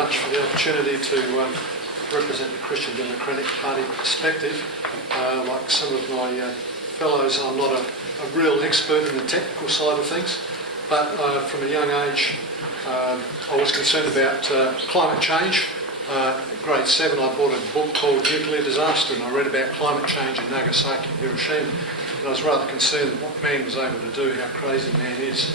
much for the opportunity to represent the Christian Democratic Party perspective. Like some of my fellows, I'm not a real expert in the technical side of things, but from a young age I was concerned about climate change. Grade 7 I bought a book called Nuclear Disaster, and I read about climate change in Nagasaki and Hiroshima, and I was rather concerned at what man was able to do, how crazy man is.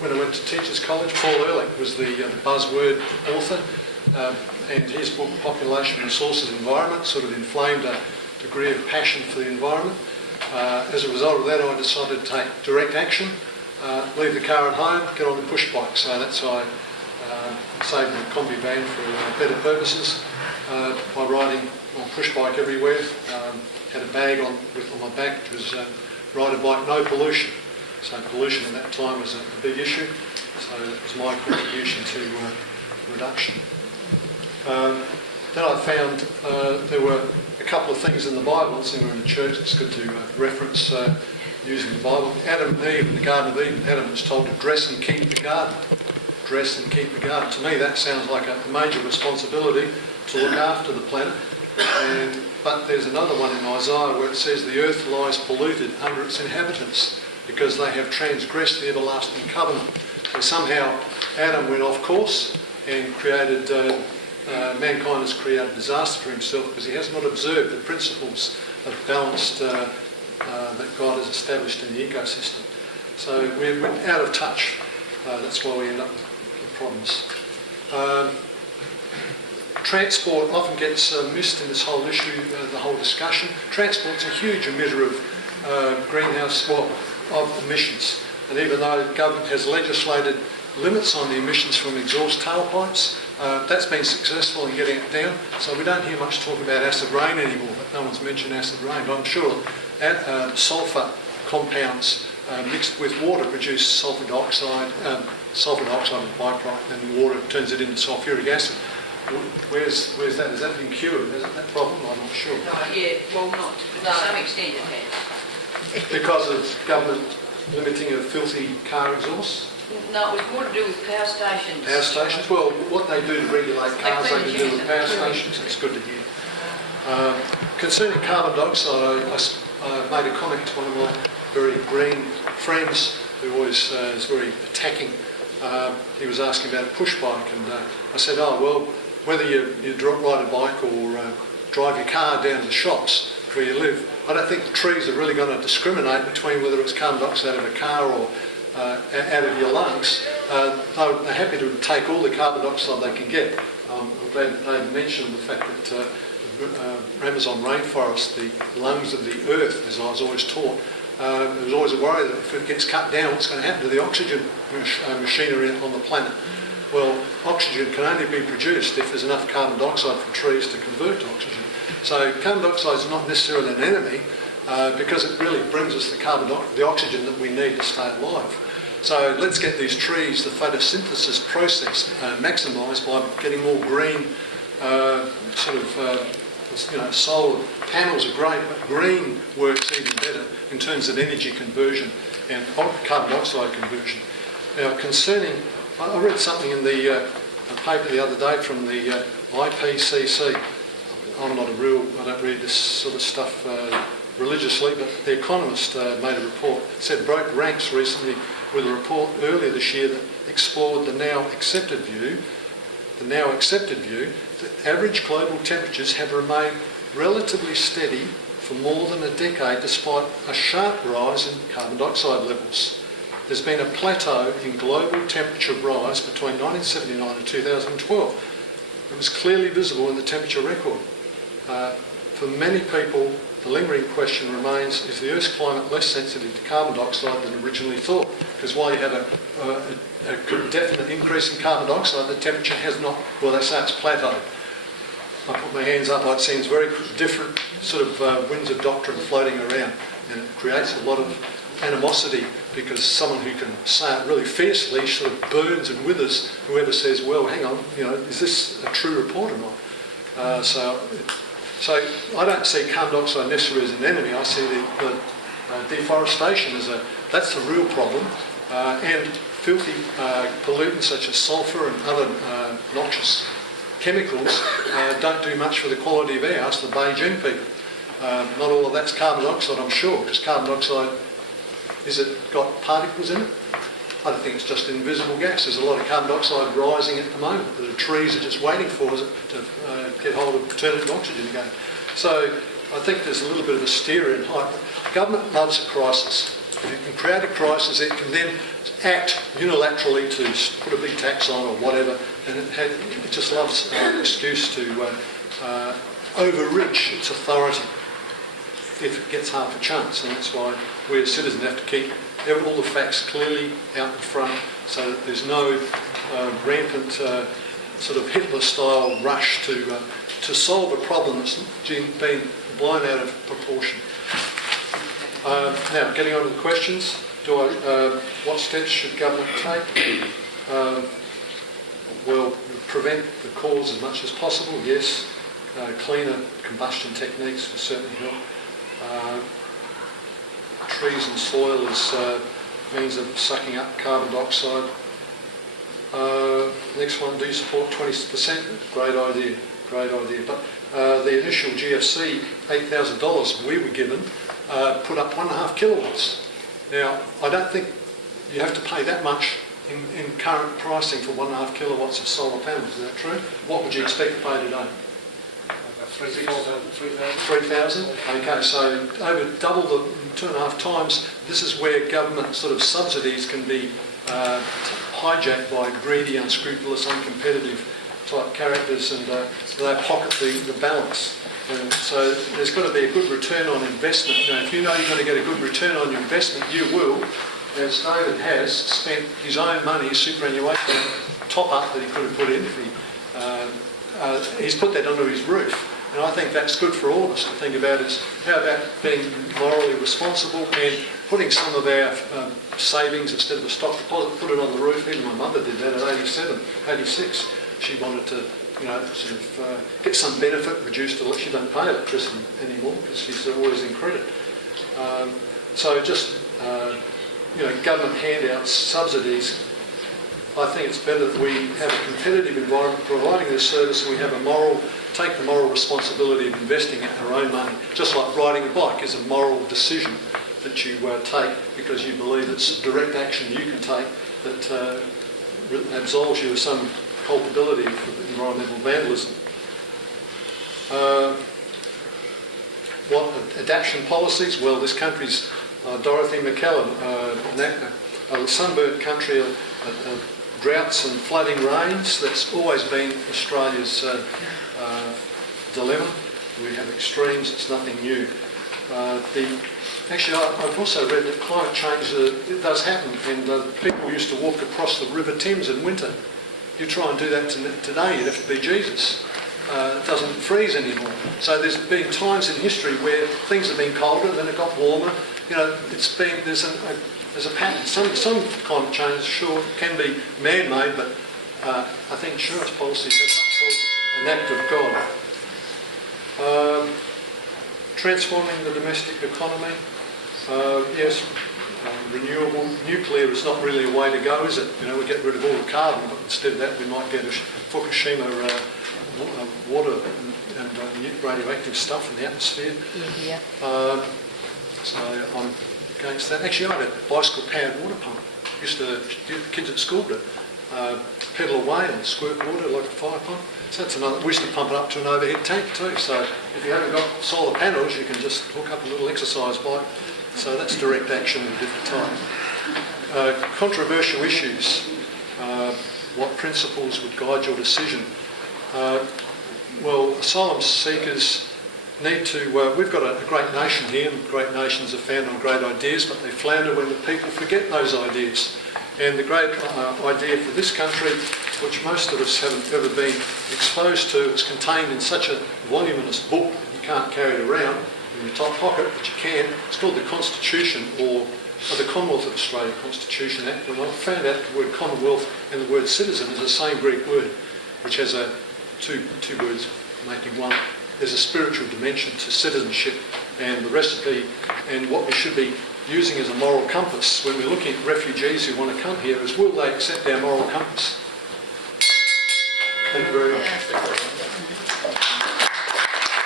When I went to Teachers College, Paul Ehrlich was the buzzword author, and his book Population, Resources, Environment sort of inflamed a degree of passion for the environment. As a result of that, I decided to take direct action, leave the car at home, get on the push bike. So that's how I saved my combi van for better purposes by riding my push bike everywhere. Had a bag on my back, which was ride a bike, no pollution. So pollution at that time was a big issue. So that was my contribution to reduction. Then I found there were a couple of things in the Bible. Since we're in the church, it's good to reference using the Bible. Adam and Eve in the Garden of Eden, Adam was told to dress and keep the garden. Dress and keep the garden. To me, that sounds like a major responsibility to look after the planet. But there's another one in Isaiah where it says the earth lies polluted under its inhabitants because they have transgressed the everlasting covenant. So somehow Adam went off course and created, mankind has created disaster for himself because he has not observed the principles of balanced that God has established in the ecosystem. So we're out of touch. That's why we end up with problems. Transport often gets missed in this whole issue, the whole discussion. Transport's a huge emitter of greenhouse, of emissions. And even though the government has legislated limits on the emissions from exhaust tailpipes, that's been successful in getting it down. So we don't hear much talk about acid rain anymore, but no one's mentioned acid rain. But I'm sure sulphur compounds mixed with water produce sulphur dioxide. Sulphur dioxide is a byproduct, and water turns it into sulphuric acid. Where's that? Has that been cured? Is that problem? I'm not sure. Not to some extent it has. Because of government limiting of filthy car exhaust? No, it was more to do with power stations. Power stations? Well, what they do to regulate cars, they can do with power stations. It's good to hear. Concerning carbon dioxide, I made a comment to one of my very green friends who always is very attacking. He was asking about a push bike, and I said, whether you ride a bike or drive your car down to the shops where you live, I don't think the trees are really going to discriminate between whether it's carbon dioxide out of a car or out of your lungs. They're happy to take all the carbon dioxide they can get. I'm glad they mentioned the fact that Amazon rainforest, the lungs of the earth, as I was always taught, there was always a worry that if it gets cut down, what's going to happen to the oxygen machinery on the planet? Well, oxygen can only be produced if there's enough carbon dioxide from trees to convert to oxygen. So carbon dioxide is not necessarily an enemy because it really brings us the oxygen that we need to stay alive. So let's get these trees, the photosynthesis process, maximised by getting more green solar panels are great, but green works even better in terms of energy conversion and carbon dioxide conversion. Now, concerning, I read something in the paper the other day from the IPCC. I don't read this sort of stuff religiously, but The Economist made a report, said broke ranks recently with a report earlier this year that explored the now accepted view that average global temperatures have remained relatively steady for more than a decade despite a sharp rise in carbon dioxide levels. There's been a plateau in global temperature rise between 1979 and 2012. It was clearly visible in the temperature record. For many people, the lingering question remains, is the Earth's climate less sensitive to carbon dioxide than originally thought? Because while you had a definite increase in carbon dioxide, the temperature has not, well, they say it's plateaued. I put my hands up, it seems very different sort of winds of doctrine floating around, and it creates a lot of animosity because someone who can say it really fiercely sort of burns and withers whoever says, well, hang on, is this a true report or not? So I don't see carbon dioxide necessarily as an enemy. I see the deforestation as that's the real problem. and filthy pollutants such as sulphur and other noxious chemicals don't do much for the quality of air, us the Beijing people. Not all of that's carbon dioxide, I'm sure, because carbon dioxide, is it got particles in it? I don't think it's just an invisible gas. There's a lot of carbon dioxide rising at the moment. The trees are just waiting for us to get hold of, turn it into oxygen again. So I think there's a little bit of hysteria and hype. Government loves a crisis. If you can create a crisis, it can then act unilaterally to put a big tax on or whatever, and it just loves an excuse to overreach its authority if it gets half a chance, and that's why we as citizens have to keep all the facts clearly out in front so that there's no rampant sort of Hitler-style rush to solve a problem that's been blown out of proportion. Now, getting on to the questions, what steps should government take? Well, prevent the cause as much as possible, yes. Cleaner combustion techniques will certainly help. Trees and soil as means of sucking up carbon dioxide. Next one, do you support 20%? Great idea, great idea. But the initial GFC, $8,000 we were given, put up 1.5 kilowatts. Now, I don't think you have to pay that much in current pricing for 1.5 kilowatts of solar panels. Is that true? What would you expect to pay today? 3,000? Okay, so over double the 2.5 times. This is where government sort of subsidies can be hijacked by greedy, unscrupulous, uncompetitive type characters, and they pocket the balance. So there's got to be a good return on investment. Now, if you know you're going to get a good return on your investment, you will, as David has, spent his own money, his superannuation top-up that he could have put in. He's put that under his roof. And I think that's good for all of us to think about is how about being morally responsible and putting some of our savings instead of a stock deposit, put it on the roof. Even my mother did that at 86. She wanted to, sort of get some benefit, reduced she doesn't pay electricity anymore because she's always in credit. So just, government handouts, subsidies. I think it's better that we have a competitive environment providing this service and we have take the moral responsibility of investing our own money. Just like riding a bike is a moral decision that you take because you believe it's direct action you can take that absolves you of some culpability for environmental vandalism. What adaptation policies? Well, this country's Dorothy McCallum, a sunburnt country of droughts and flooding rains. That's always been Australia's dilemma. We have extremes, it's nothing new. Actually, I've also read that climate change it does happen, and people used to walk across the River Thames in winter. You try and do that today, you'd have to be Jesus. It doesn't freeze anymore. So there's been times in history where things have been colder, then it got warmer. There's a pattern. Some climate change, sure, can be man-made, but I think insurance policies are something called an act of God. Transforming the domestic economy. Yes, renewable. Nuclear is not really a way to go, is it? We get rid of all the carbon, but instead of that we might get a Fukushima water and radioactive stuff in the atmosphere. Yeah. So I'm against that. Actually, I had a bicycle-powered water pump. Kids at school to pedal away and squirt water like a fire pump. So that's another. We used to pump it up to an overhead tank too. So if you haven't got solar panels, you can just hook up a little exercise bike. So that's direct action of a different type. Controversial issues. What principles would guide your decision? Well, asylum seekers need to. We've got a great nation here, and great nations are founded on great ideas, but they flounder when the people forget those ideas. And the great idea for this country, which most of us haven't ever been exposed to, it's contained in such a voluminous book that you can't carry it around in your top pocket, but you can. It's called the Constitution, or the Commonwealth of Australia Constitution Act. And I found out the word Commonwealth and the word citizen is the same Greek word, which has two words making one. There's a spiritual dimension to citizenship, and the recipe and what we should be using as a moral compass when we're looking at refugees who want to come here is, will they accept our moral compass? Thank you very much.